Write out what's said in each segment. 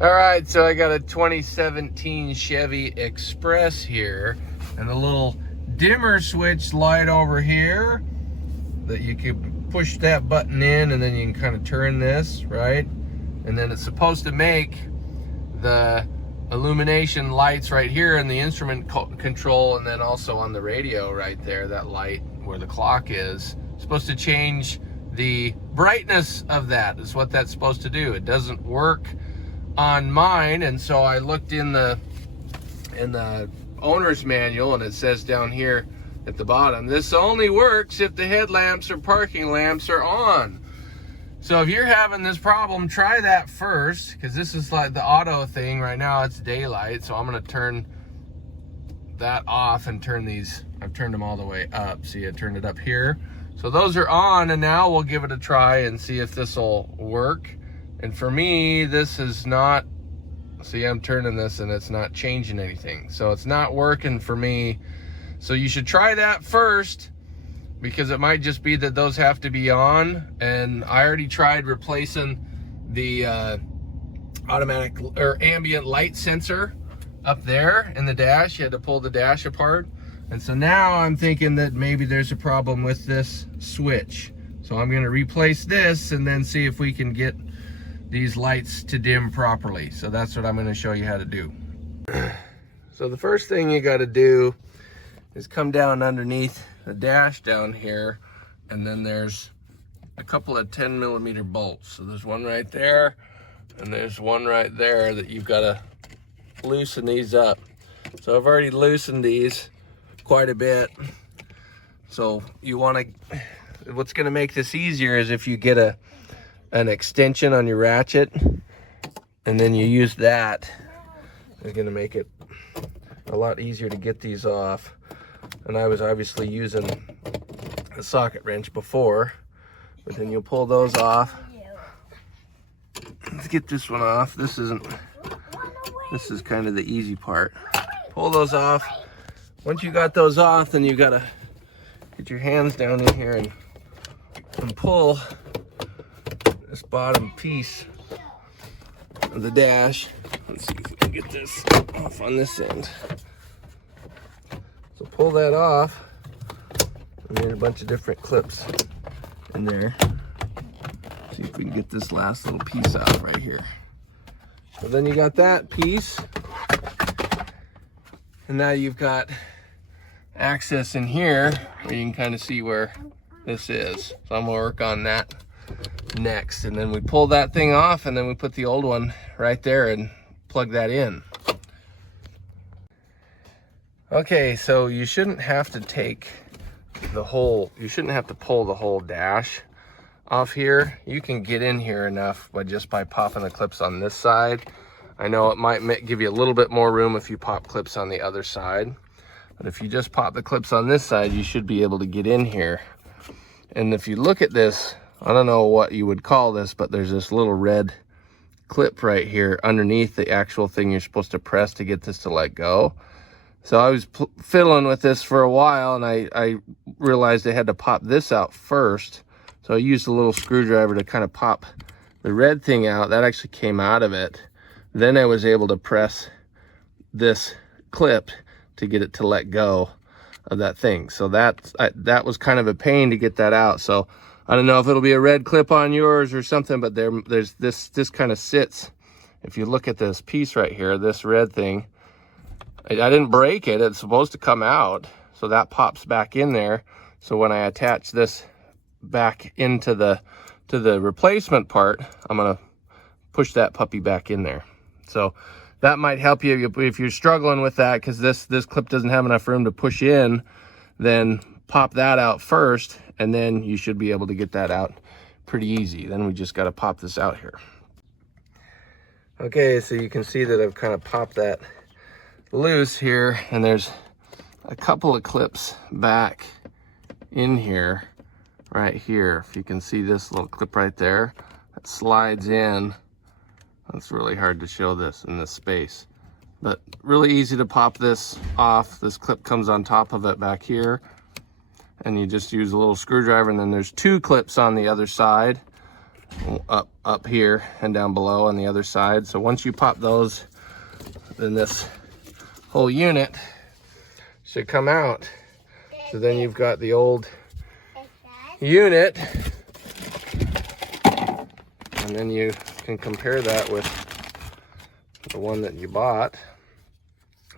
All right, so I got a 2017 Chevy Express here, and a little dimmer switch light over here that you could push that button in, and then you can kind of turn this, right? And then it's supposed to make the illumination lights right here in the instrument control, and then also on the radio right there, that light where the clock is supposed to change the brightness of that. Is what that's supposed to do. It doesn't work on mine, and so I looked in the owner's manual, and it says down here at the bottom, this only works if the headlamps or parking lamps are on. So if you're having this problem, try that first, because this is like the auto thing. Right now it's daylight, so I'm going to turn that off and turn these. I've turned them all the way up. See, I turned it up here. So those are on, and now we'll give it a try and see if this will work. And for me, this is not, see, I'm turning this and it's not changing anything. So it's not working for me. So you should try that first, because it might just be that those have to be on. And I already tried replacing the automatic or ambient light sensor up there in the dash. You had to pull the dash apart. And so now I'm thinking that maybe there's a problem with this switch. So I'm gonna replace this and then see if we can get these lights to dim properly. So that's what I'm going to show you how to do. So the first thing you got to do is come down underneath the dash down here, and then there's a couple of 10mm bolts. So there's one right there, and there's one right there that you've got to loosen these up. So I've already loosened these quite a bit. So you want to, what's going to make this easier is if you get an extension on your ratchet, and then you use that. It's going to make it a lot easier to get these off. And I was obviously using a socket wrench before, but then you'll pull those off. Let's get this one off. This is kind of the easy part. Pull those off. Once you got those off, then you got to get your hands down in here and pull this bottom piece of the dash. Let's see if we can get this off on this end. So pull that off, and there's a bunch of different clips in there. See if we can get this last little piece out right here. So then you got that piece, and now you've got access in here where you can kind of see where this is. So I'm gonna work on that next, and then we pull that thing off, and then we put the old one right there and plug that in. Okay, so you shouldn't have to take the whole, you shouldn't have to pull the whole dash off here. You can get in here enough by popping the clips on this side. I know it might give you a little bit more room if you pop clips on the other side, but if you just pop the clips on this side, you should be able to get in here. And if you look at this, I don't know what you would call this, but there's this little red clip right here underneath the actual thing you're supposed to press to get this to let go. So I was fiddling with this for a while, and I realized I had to pop this out first. So I used a little screwdriver to kind of pop the red thing out. That actually came out of it. Then I was able to press this clip to get it to let go of that thing. So that was kind of a pain to get that out. So I don't know if it'll be a red clip on yours or something, but there's this kind of sits. If you look at this piece right here, this red thing, I didn't break it. It's supposed to come out. So that pops back in there. So when I attach this back into the replacement part, I'm gonna push that puppy back in there. So that might help you if you're struggling with that, because this clip doesn't have enough room to push in. Then pop that out first, and then you should be able to get that out pretty easy. Then we just got to pop this out here. Okay, so you can see that I've kind of popped that loose here, and there's a couple of clips back in here, right here. If you can see this little clip right there, that slides in. It's really hard to show this in this space, but really easy to pop this off. This clip comes on top of it back here, and you just use a little screwdriver, and then there's two clips on the other side. up here and down below on the other side. So once you pop those, then this whole unit should come out. So then you've got the old unit, and then you can compare that with the one that you bought,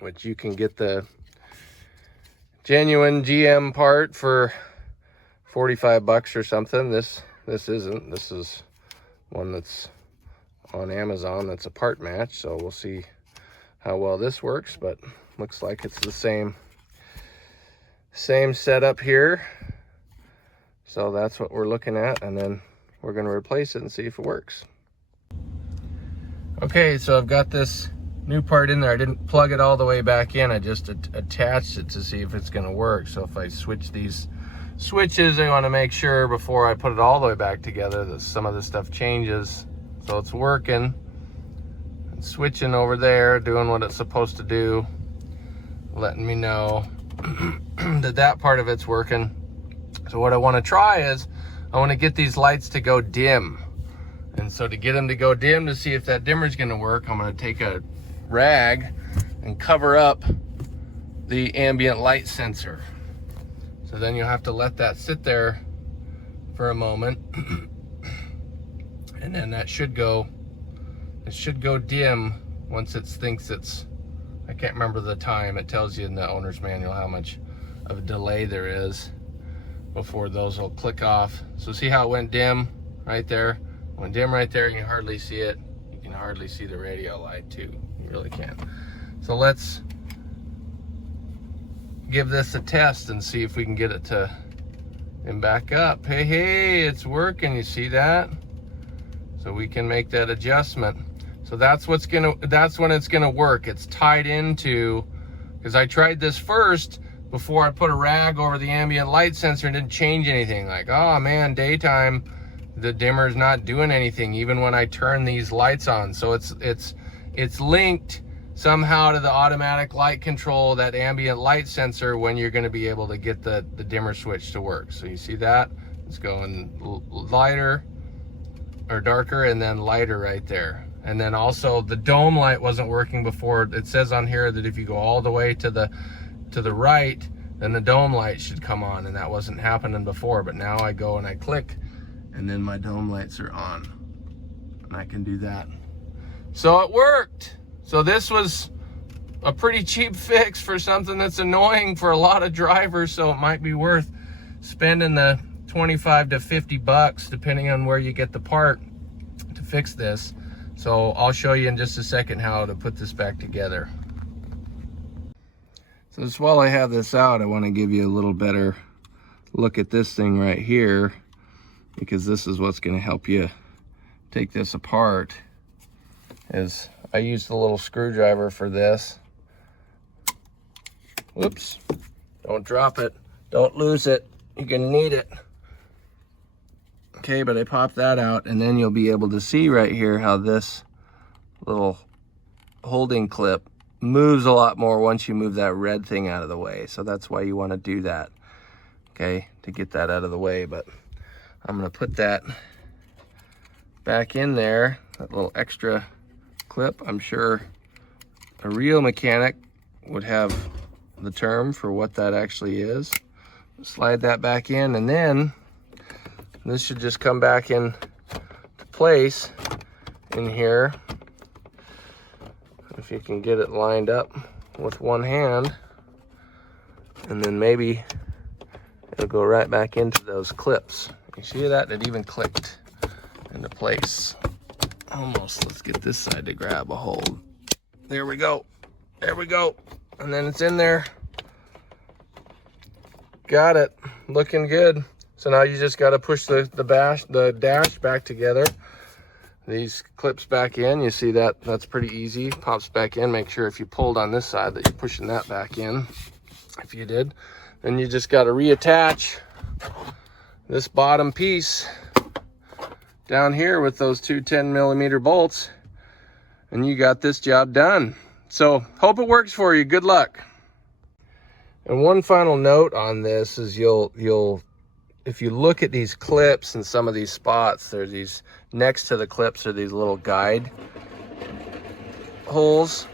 which you can get the genuine GM part for 45 bucks or something. This isn't. This is one that's on Amazon that's a part match, so we'll see how well this works, but looks like it's the same setup here. So that's what we're looking at, and then we're going to replace it and see if it works. Okay, so I've got this new part in there. I didn't plug it all the way back in. I just attached it to see if it's going to work. So if I switch these switches, I want to make sure before I put it all the way back together that some of this stuff changes. So it's working. And switching over there, doing what it's supposed to do, letting me know that part of it's working. So what I want to try is I want to get these lights to go dim. And so to get them to go dim, to see if that dimmer is going to work, I'm going to take a rag and cover up the ambient light sensor. So then you'll have to let that sit there for a moment. And then that should go, it should go dim once it thinks it's, I can't remember the time. It tells you in the owner's manual how much of a delay there is before those will click off. So see how it went dim right there? Went dim right there, you can hardly see it. You can hardly see the radio light too. You really can. So let's give this a test and see if we can get it to and back up. Hey, it's working. You see that? So we can make that adjustment. So that's when it's gonna work. It's tied into, because I tried this first before I put a rag over the ambient light sensor and didn't change anything. Like, oh man, daytime, the dimmer's not doing anything even when I turn these lights on. So it's linked somehow to the automatic light control, that ambient light sensor, when you're going to be able to get the dimmer switch to work. So you see that? It's going lighter or darker and then lighter right there. And then also the dome light wasn't working before. It says on here that if you go all the way to the right, then the dome light should come on, and that wasn't happening before. But now I go and I click, and then my dome lights are on, and I can do that. So it worked. So this was a pretty cheap fix for something that's annoying for a lot of drivers, so it might be worth spending the 25 to 50 bucks depending on where you get the part to fix this. So I'll show you in just a second how to put this back together. So just while I have this out, I want to give you a little better look at this thing right here, because this is what's going to help you take this apart. Is I used a little screwdriver for this. Whoops, don't drop it, don't lose it, you're gonna need it. Okay, but I popped that out, and then you'll be able to see right here how this little holding clip moves a lot more once you move that red thing out of the way. So that's why you want to do that, okay, to get that out of the way. But I'm going to put that back in there, that little extra clip. I'm sure a real mechanic would have the term for what that actually is. Slide that back in, and then this should just come back in place in here. If you can get it lined up with one hand, and then maybe it'll go right back into those clips. You see that? It even clicked into place. Almost. Let's get this side to grab a hold. There we go. There we go. And then it's in there. Got it. Looking good. So now you just got to push the dash back together. These clips back in. You see that? That's pretty easy. Pops back in. Make sure if you pulled on this side that you're pushing that back in. If you did, then you just got to reattach this bottom piece down here with those two 10mm bolts, and you got this job done. So hope it works for you. Good luck. And one final note on this is if you look at these clips and some of these spots, there's these, next to the clips are these little guide holes.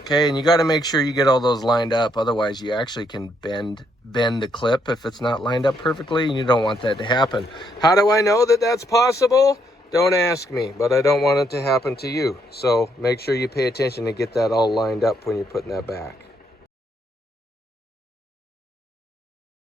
Okay, and you got to make sure you get all those lined up, otherwise you actually can bend the clip if it's not lined up perfectly, and you don't want that to happen. How do I know that that's possible? Don't ask me, but I don't want it to happen to you. So make sure you pay attention and get that all lined up when you're putting that back.